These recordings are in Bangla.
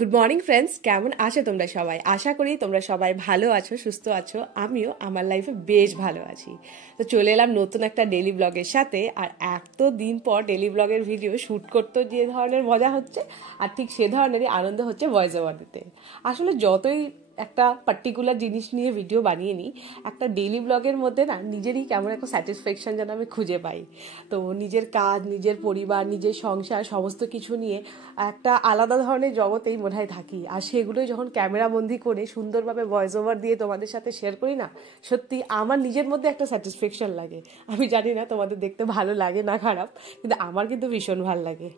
গুড মর্নিং ফ্রেন্ডস, কেমন আছো তোমরা সবাই? আশা করি তোমরা সবাই ভালো আছো, সুস্থ আছো। আমিও আমার লাইফে বেশ ভালো আছি। তো চলে এলাম নতুন একটা ডেলি ব্লগের সাথে। আর এত দিন পর ডেলি ব্লগের ভিডিও শ্যুট করতেও যে ধরনের মজা হচ্ছে, আর ঠিক সে ধরনেরই আনন্দ হচ্ছে ভয়েস ওভার দিতে। আসলে যতই একটা পার্টিকুলার জিনিস নিয়ে ভিডিও বানিয়ে নিই, একটা ডেইলি ব্লগের মধ্যে না নিজেরই কেমন একটা স্যাটিসফ্যাকশন যেন আমি খুঁজে পাই। তো নিজের কাজ, নিজের পরিবার, নিজের সংসার সমস্ত কিছু নিয়ে একটা আলাদা ধরনের জগতেই মনে হয় থাকি। আর সেগুলোই যখন ক্যামেরাবন্দি করে সুন্দরভাবে ভয়েস ওভার দিয়ে তোমাদের সাথে শেয়ার করি না, সত্যি আমার নিজের মধ্যে একটা স্যাটিসফ্যাকশন লাগে। আমি জানি না তোমাদের দেখতে ভালো লাগে না খারাপ, কিন্তু আমার কিন্তু ভীষণ ভালো লাগে।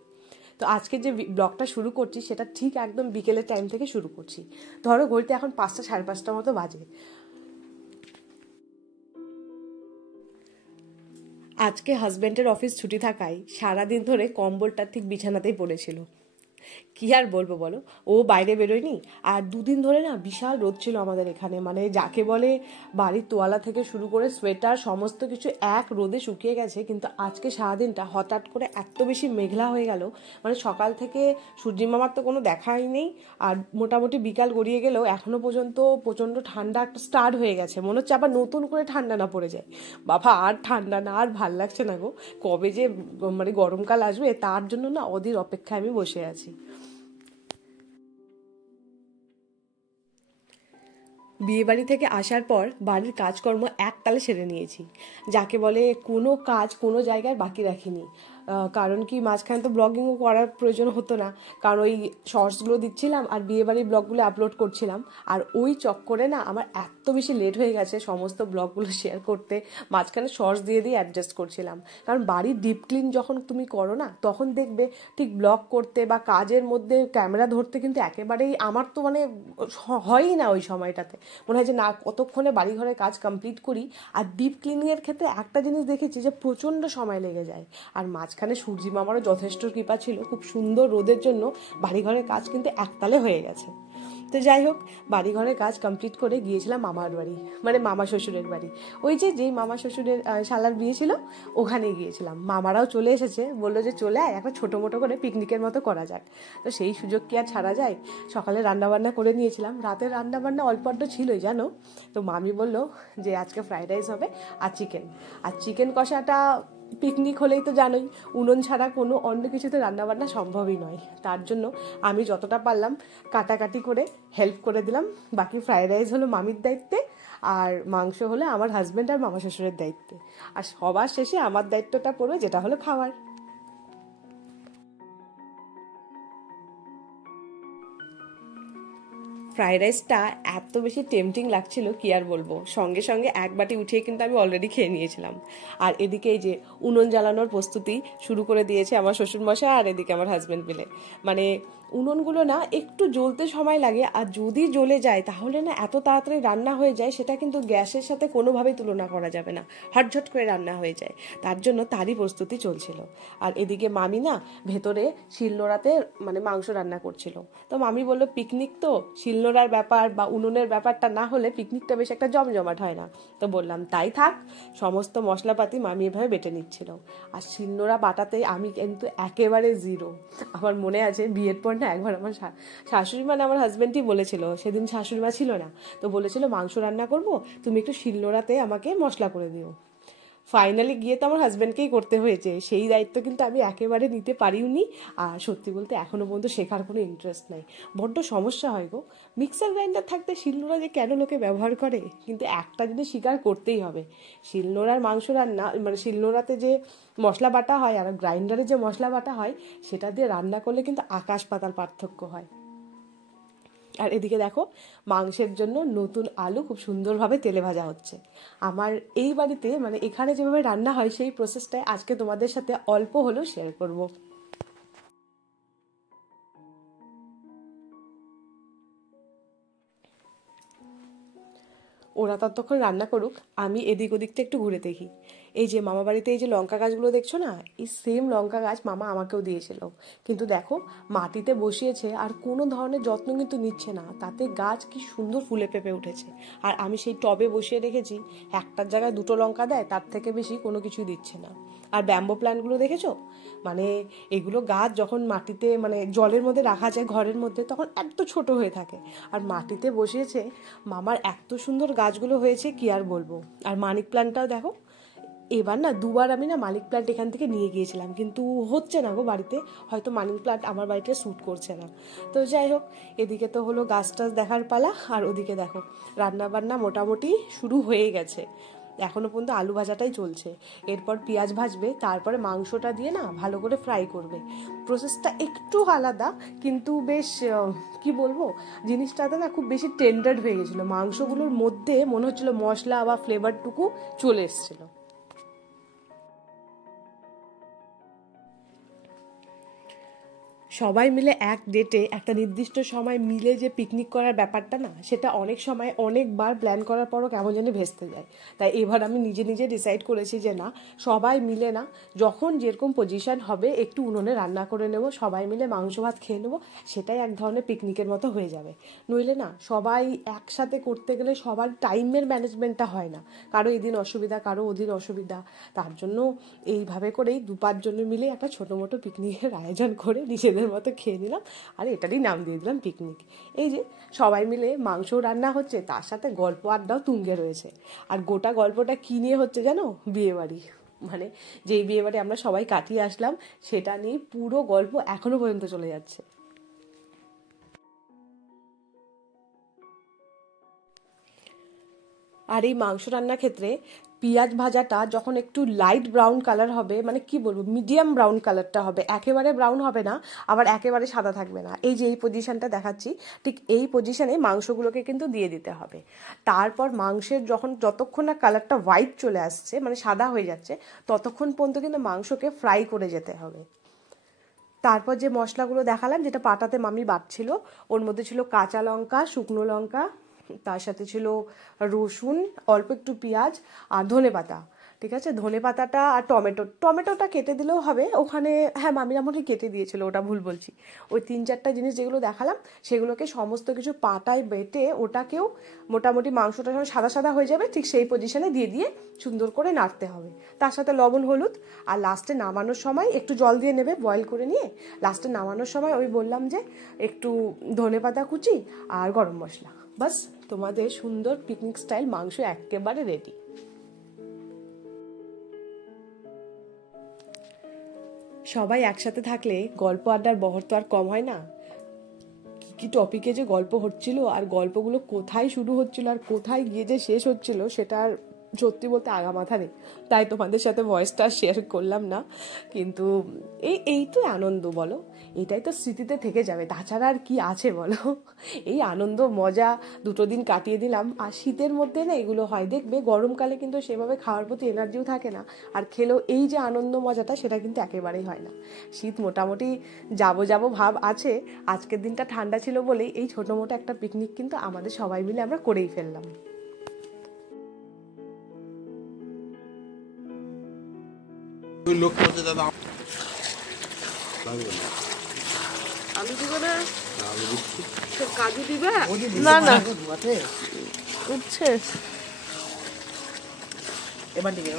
তো আজকে যে ব্লগটা শুরু করছি সেটা ঠিক একদম বিকেলের টাইম থেকে শুরু করছি। ধরো ঘড়িতে এখন 5টা সাড়ে 5টার মতো বাজে। আজকে হাজব্যান্ডের অফিস ছুটি থাকায় সারাদিন ধরে কম্বলটা ঠিক বিছানাতেই পড়েছিল। কি আর বলবো বলো, ও বাইরে বেরোয়নি। আর দুদিন ধরে না বিশাল রোদ ছিল আমাদের এখানে, মানে যাকে বলে বাড়ির তোয়ালা থেকে শুরু করে সোয়েটার সমস্ত কিছু এক রোদে শুকিয়ে গেছে। কিন্তু আজকে সারাদিনটা হঠাৎ করে এত বেশি মেঘলা হয়ে গেল, মানে সকাল থেকে সূর্যি মামার তো কোনো দেখাই নেই। আর মোটামুটি বিকাল গড়িয়ে গেলেও এখনো পর্যন্ত প্রচণ্ড ঠান্ডা একটা স্টার্ট হয়ে গেছে। মনে হচ্ছে আবার নতুন করে ঠান্ডা না পড়ে যায়। বাবা আর ঠান্ডা না, আর ভাল লাগছে না গো। কবে যে মানে গরমকাল আসবে তার জন্য না অধীর অপেক্ষায় আমি বসে আছি। বিয়েবাড়ি থেকে আসার পর বাড়ির কাজকর্ম এককালে সেরে নিয়েছি। যাকে বলে কোনো কাজ কোনো জায়গায় বাকি রাখিনি। কারণ কি, মাঝখানে তো ব্লগিংও করার প্রয়োজন হতো না, কারণ ওই শর্টসগুলো দিচ্ছিলাম আর বিয়েবাড়ির ব্লগগুলো আপলোড করছিলাম। আর ওই চক্করে না আমার এত বেশি লেট হয়ে গেছে সমস্ত ব্লগগুলো শেয়ার করতে। মাঝখানে শর্টস দিয়ে দিয়ে অ্যাডজাস্ট করছিলাম, কারণ বাড়ির ডিপ ক্লিন যখন তুমি করো না, তখন দেখবে ঠিক ব্লগ করতে বা কাজের মধ্যে ক্যামেরা ধরতে কিন্তু একেবারেই আমার তো মানে হয়ই না ওই সময়টাতে। মনে হয় যে না, কতক্ষণে বাড়িঘরের কাজ কমপ্লিট করি। আর ডিপ ক্লিনিংয়ের ক্ষেত্রে একটা জিনিস দেখেছি যে প্রচণ্ড সময় লেগে যায়। আর মাঝখানে সূর্যি মামারও যথেষ্ট কৃপা ছিল, খুব সুন্দর রোদের জন্য বাড়িঘরের কাজ কিন্তু একতালে হয়ে গেছে। তো যাই হোক, বাড়িঘরের কাজ কমপ্লিট করে গিয়েছিলাম মামার বাড়ি, মানে মামা শ্বশুরের বাড়ি। ওই যে যেই মামা শ্বশুরের শালার বিয়ে ছিল ওখানে গিয়েছিলাম। মামারাও চলে এসেছে, বললো যে চলে আয়, একটা ছোটো মোটো করে পিকনিকের মতো করা যাক। তো সেই সুযোগ কি আর ছাড়া যায়? সকালে রান্নাবান্না করে নিয়েছিলাম, রাতের রান্নাবান্না অল্প আড্ড ছিলই জানো। তো মামি বলল যে আজকে ফ্রাইড রাইস হবে আর চিকেন। আর চিকেন কষাটা পিকনিক হলেই তো জানোই, উনুন ছাড়া কোনো অন্য কিছুতে রান্নাবান্না সম্ভবই নয়। তার জন্য আমি যতটা পারলাম কাটাকাটি করে হেল্প করে দিলাম। বাকি ফ্রাইড রাইস হলো মামির দায়িত্বে, আর মাংস হলো আমার হাজব্যান্ড আর মামা শ্বশুরের দায়িত্বে। আর সবার শেষে আমার দায়িত্বটা পড়বে, যেটা হলো খাওয়ার। ফ্রাইড রাইসটা এত বেশি টেম্পটিং লাগছিল কি আর বলবো, সঙ্গে সঙ্গে এক বাটি উঠিয়ে কিন্তু আমি অলরেডি খেয়ে নিয়েছিলাম। আর এদিকে এই যে উনুন জ্বালানোর প্রস্তুতি শুরু করে দিয়েছে আমার শ্বশুরমশাই আর এদিকে আমার হাজব্যান্ড মিলে। মানে উনুনগুলো না একটু জ্বলতে সময় লাগে, আর যদি জ্বলে যায় তাহলে না এত তাড়াতাড়ি রান্না হয়ে যায়, সেটা কিন্তু গ্যাসের সাথে কোনোভাবেই তুলনা করা যাবে না। হটঝট করে রান্না হয়ে যায়, তার জন্য তারই প্রস্তুতি চলছিল। আর এদিকে মামি না ভেতরে শিলনোড়াতে মানে মাংস রান্না করছিল। তো মামি বললো পিকনিক তো শিলনোড়ার ব্যাপার বা উনুনের ব্যাপারটা না হলে পিকনিকটা বেশ একটা জমজমাট হয় না। তো বললাম তাই থাক। সমস্ত মশলাপাতি মামি এভাবে বেটে নিচ্ছিল। আর শিলনোড়া বাটাতে আমি কিন্তু একেবারে জিরো। আমার মনে আছে বিয়ের পর না একবার আমার শাশুড়ি মানে আমার হাজব্যান্ডই বলেছিল, সেদিন শাশুড়ি মা ছিল না, তো বলেছিল মাংস রান্না করব, তুমি একটু শিলনোড়াতে আমাকে মশলা করে দিও। ফাইনালি গিয়ে তো আমার হাজব্যান্ডকেই করতে হয়েছে, সেই দায়িত্ব কিন্তু আমি একেবারে নিতে পারিওনি। আর সত্যি বলতে এখনও পর্যন্ত শেখার কোনো ইন্টারেস্ট নাই। বড্ড সমস্যা হয় গো, মিক্সার গ্রাইন্ডার থাকতে শিলনোড়া যে কেন লোকে ব্যবহার করে। কিন্তু একটা জিনিস স্বীকার করতেই হবে, শিলনোড়ার মাংস রান্না মানে শিলনোড়াতে যে মশলা বাটা হয় আর গ্রাইন্ডারে যে মশলা বাটা হয়, সেটা দিয়ে রান্না করলে কিন্তু আকাশ পাতাল পার্থক্য হয়। আর এদিকে দেখো, মাংসের জন্য নতুন আলু খুব সুন্দরভাবে তেলে ভাজা হচ্ছে। আমার এই বাড়িতে মানে এখানে যেভাবে রান্না হয় সেই প্রসেসটাই আজকে তোমাদের সাথে অল্প হলেও শেয়ার করব। ওরা ততক্ষণ রান্না করুক, আমি এদিক ওদিকটা একটু ঘুরে দেখি। এই যে মামা বাড়িতে এই যে লঙ্কা গাছগুলো দেখছো না, এই সেম লঙ্কা গাছ মামা আমাকেও দিয়েছিল। কিন্তু দেখো, মাটিতে বসিয়েছে আর কোনো ধরনের যত্ন কিন্তু নিচ্ছে না, তাতে গাছ কি সুন্দর ফুলে পেঁপে উঠেছে। আর আমি সেই টবে বসিয়ে রেখেছি, একটার জায়গায় দুটো লঙ্কা দেয়, তার থেকে বেশি কোনো কিছুই দিচ্ছে না। আর ব্যাম্বো প্ল্যান্টগুলো দেখেছো, মানে এগুলো গাছ যখন মাটিতে মানে জলের মধ্যে রাখা যায় ঘরের মধ্যে তখন এত ছোট হয়ে থাকে, আর মাটিতে বসিয়েছে মামার এত সুন্দর গাছগুলো হয়েছে কি আর বলবো। আর মানি প্ল্যান্টটাও দেখো, এবার না দুবার আমি না মানি প্ল্যান্ট এখান থেকে নিয়ে গিয়েছিলাম, কিন্তু হচ্ছে না গো বাড়িতে, হয়তো মানি প্ল্যান্ট আমার বাড়িতে শ্যুট করছে না। তো যাই হোক, এদিকে তো হলো গাছ টাছ দেখার পালা, আর ওদিকে দেখো রান্না বান্না মোটামুটি শুরু হয়ে গেছে। এখনো পর্যন্ত আলু ভাজাটাই চলছে, এরপর পেঁয়াজ ভাজবে, তারপরে মাংসটা দিয়ে না ভালো করে ফ্রাই করবে। প্রসেসটা একটু আলাদা, কিন্তু বেশ কি বলবো, জিনিসটাতে না খুব বেশি টেন্ডার হয়ে গেছিলো, মাংসগুলোর মধ্যে মনে হচ্ছিল মশলা বা ফ্লেভারটুকু চলে এসেছিলো। সবাই মিলে এক ডেটে একটা নির্দিষ্ট সময় মিলে যে পিকনিক করার ব্যাপারটা না, সেটা অনেক সময় অনেকবার প্ল্যান করার পরও কেমন যেন ভেস্তে যায়। তাই এবার আমি নিজে নিজে ডিসাইড করেছি যে না, সবাই মিলে না, যখন যেরকম পজিশন হবে একটু উনুনে রান্না করে নেব, সবাই মিলে মাংস ভাত খেয়ে নেবো, সেটাই এক ধরনের পিকনিকের মতো হয়ে যাবে। নইলে না সবাই একসাথে করতে গেলে সবার টাইমের ম্যানেজমেন্টটা হয় না, কারো এদিন অসুবিধা কারো ওদিন অসুবিধা। তার জন্য এইভাবে করেই 2-5 জন মিলে একটা ছোটো মোটো পিকনিকের আয়োজন করে নিজেদের মতো খেয়ে নিলাম, আর এটারই নাম দিয়ে দিলাম পিকনিক। এই যে সবাই মিলে মাংস রান্না হচ্ছে, তার সাথে গল্প আড্ডাও তুঙ্গে রয়েছে। আর গোটা গল্পটা কী নিয়ে হচ্ছে জানো, বিয়েবাড়ি, মানে যেই বিয়েবাড়ি আমরা সবাই কাটিয়ে আসলাম সেটা নিয়ে পুরো গল্প এখনো পর্যন্ত চলে যাচ্ছে। আর এই মাংস রান্নার ক্ষেত্রে পেঁয়াজ ভাজাটা যখন একটু লাইট ব্রাউন কালার হবে, মানে কি বলবো, মিডিয়াম ব্রাউন কালারটা হবে, একেবারে ব্রাউন হবে না, আবার একেবারে সাদা থাকবে না। এই যে এই পজিশনটা দেখাচ্ছি, ঠিক এই পজিশনে মাংসগুলোকে কিন্তু দিয়ে দিতে হবে। তারপর মাংসের যতক্ষণ না কালারটা হোয়াইট চলে আসছে, মানে সাদা হয়ে যাচ্ছে, ততক্ষণ পর্যন্ত কিন্তু মাংসকে ফ্রাই করে যেতে হবে। তারপর যে মশলাগুলো দেখালাম, যেটা পাটাতে মামি বাটছিল, ওর মধ্যে ছিল কাঁচা লঙ্কা, শুকনো লঙ্কা, তার সাথে ছিল রসুন, অল্প একটু পেঁয়াজ আর ধনেপাতা। ঠিক আছে, ধনেপাতাটা আর টমেটোটা কেটে দিলেও হবে ওখানে, হ্যাঁ মামিরা মনে হয় কেটে দিয়েছিল, ওটা ভুল বলছি। ওই 3-4টা জিনিস যেগুলো দেখালাম সেগুলোকে সমস্ত কিছু পাটায় বেটে ওটাকেও মোটামুটি মাংসটা যখন সাদা সাদা হয়ে যাবে ঠিক সেই পজিশনে দিয়ে দিয়ে সুন্দর করে নাড়তে হবে। তার সাথে লবণ হলুদ, আর লাস্টে নামানোর সময় একটু জল দিয়ে নেবে বয়েল করে নিয়ে, লাস্টে নামানোর সময় ওই বললাম যে একটু ধনেপাতা কুচি আর গরম মশলা, বাস তোমাদের সুন্দর পিকনিক স্টাইল মাংস একেবারে রেডি। সবাই একসাথে থাকলে গল্প আড্ডার বহর তো আর কম হয় না। কি টপিকে যে গল্প হচ্ছিল, আর গল্পগুলো কোথায় শুরু হচ্ছিল আর কোথায় গিয়ে যে শেষ হচ্ছিল, সেটা আর সত্যি বলতে আগা মাথা নেই, তাই তোমাদের সাথে ভয়েসটা শেয়ার করলাম না। কিন্তু এই তো আনন্দ বলো, এটাই তো স্মৃতিতে থেকে যাবে, তাছাড়া আর কি আছে বলো। এই আনন্দ মজা 2 দিন কাটিয়ে দিলাম। আর শীতের মধ্যে না এগুলো হয়, দেখবে গরমকালে কিন্তু সেভাবে খাওয়ার প্রতি এনার্জিও থাকে না, আর খেলেও এই যে আনন্দ মজাটা সেটা কিন্তু একেবারেই হয় না। শীত মোটামুটি যাবো যাবো ভাব আছে, আজকের দিনটা ঠান্ডা ছিল বলেই এই ছোটো মোটো একটা পিকনিক কিন্তু আমাদের সবাই মিলে আমরা করেই ফেললাম। আলু দিবে না, কাজু দিবে না, না উঠছে এবার দিবে।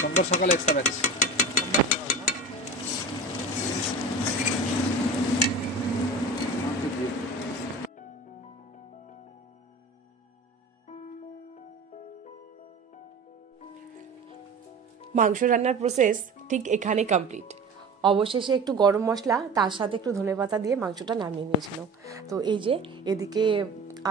সন্ধ্যার সকালে এক্সট্রা ব্যাচ। মাংস রান্নার প্রসেস ঠিক এখানে কমপ্লিট। অবশেষে একটু গরম মশলা তার সাথে একটু ধনেপাতা দিয়ে মাংসটা নামিয়ে নিয়েছিল। তো এই যে এদিকে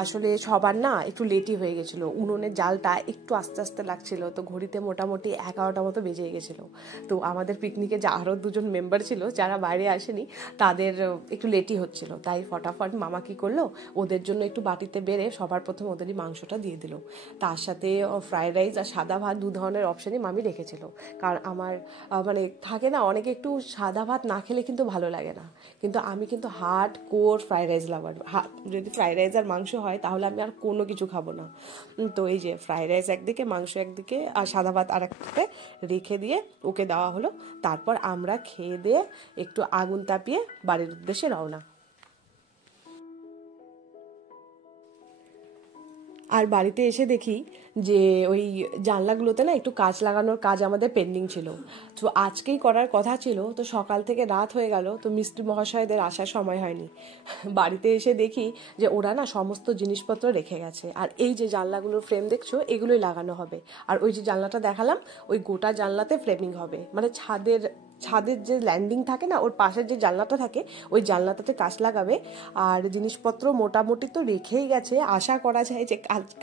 আসলে সবার না একটু লেটই হয়ে গেছিলো, উনুনের জালটা একটু আস্তে আস্তে লাগছিল, তো ঘড়িতে মোটামুটি 11টা মতো বেজে গেছিলো। তো আমাদের পিকনিকে যে আরও 2জন মেম্বার ছিল যারা বাইরে আসেনি, তাদের একটু লেটই হচ্ছিল, তাই ফটাফট মামা কী করলো, ওদের জন্য একটু বাটিতে বেড়ে সবার প্রথম ওদেরই মাংসটা দিয়ে দিল। তার সাথে ফ্রাইড রাইস আর সাদা ভাত 2 ধরনের অপশানই মামি রেখেছিল, কারণ আমার মানে থাকে না অনেকে একটু সাদা ভাত না খেলে কিন্তু ভালো লাগে না, কিন্তু আমি কিন্তু হার্ড কোর ফ্রাইড রাইস লাভার। যদি ফ্রাইড রাইস আর মাংস হয় তাহলে আমি আর কোনো কিছু খাবো না। তো এই যে ফ্রাইড রাইস একদিকে, মাংস একদিকে, আর সাদা ভাত আর একদিকে রেখে দিয়ে ওকে দেওয়া হলো। তারপর আমরা খেয়ে দিয়ে একটু আগুন তাপিয়ে বাড়ির উদ্দেশ্যে রওনা। আর বাড়িতে এসে দেখি যে ওই জানলাগুলোতে না একটু কাঁচ লাগানোর কাজ আমাদের পেন্ডিং ছিল, তো আজকেই করার কথা ছিল, তো সকাল থেকে রাত হয়ে গেল, তো মিস্ত্রি মহাশয়দের আসার সময় হয়নি। বাড়িতে এসে দেখি যে ওরা না সমস্ত জিনিসপত্র রেখে গেছে, আর এই যে জানলাগুলোর ফ্রেম দেখছো এগুলোই লাগানো হবে। আর ওই যে জানলাটা দেখালাম ওই গোটা জানলাতে ফ্রেমিং হবে, মানে ছাদের যে ল্যান্ডিং থাকে না, ওর পাশের যে জানলাটা থাকে ওই জানলাটাতে কাঁচ লাগাবে। আর জিনিসপত্র মোটামুটি তো রেখেই গেছে, আশা করা যায় যে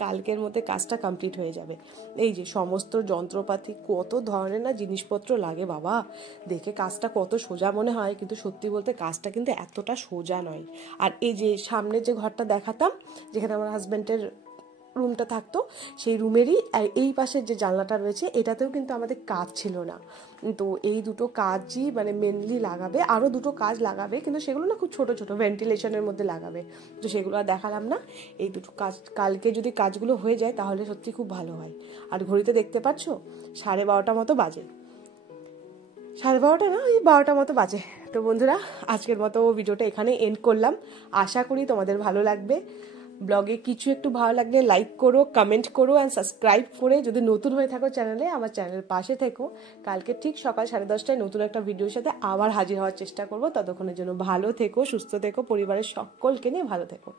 কালকের মধ্যে কাজটা কমপ্লিট হয়ে যাবে। এই যে সমস্ত যন্ত্রপাতি, কত ধরনের না জিনিসপত্র লাগে বাবা, দেখে কাজটা কত সোজা মনে হয়, কিন্তু সত্যি বলতে কাজটা কিন্তু এতটা সোজা নয়। আর এই যে সামনের যে ঘরটা দেখাতাম যেখানে আমার হাজব্যান্ডের রুমটা থাকতো, সেই রুমেরই এই পাশের যে জানলাটা রয়েছে এটাতেও কিন্তু আমাদের কাজ ছিল না। তো এই দুটো কাজই মানে মেনলি লাগাবে, আরও দুটো কাজ লাগাবে, কিন্তু সেগুলো না খুব ছোট ছোট ভেন্টিলেশনের মধ্যে লাগাবে, তো সেগুলো আর দেখালাম না। এই দুটো কাজ কালকে যদি কাজগুলো হয়ে যায় তাহলে সত্যি খুব ভালো হয়। আর ঘড়িতে দেখতে পাচ্ছ 12:30 মতো বাজে, 12:30 না, ওই 12টা মতো বাজে। তো বন্ধুরা, আজকের মতো ভিডিওটা এখানে এন্ড করলাম। আশা করি তোমাদের ভালো লাগবে। ব্লগে কিছু একটু ভালো লাগলে লাইক করো, কমেন্ট করো অ্যান্ড সাবস্ক্রাইব করে যদি নতুন হয়ে থাকো চ্যানেলে, আমার চ্যানেলের পাশে থেকো। কালকে ঠিক সকাল 10:30টায় নতুন একটা ভিডিওর সাথে আবার হাজির হওয়ার চেষ্টা করবো। ততক্ষণের জন্য ভালো থেকো, সুস্থ থেকো, পরিবারের সকলকে নিয়ে ভালো থেকো।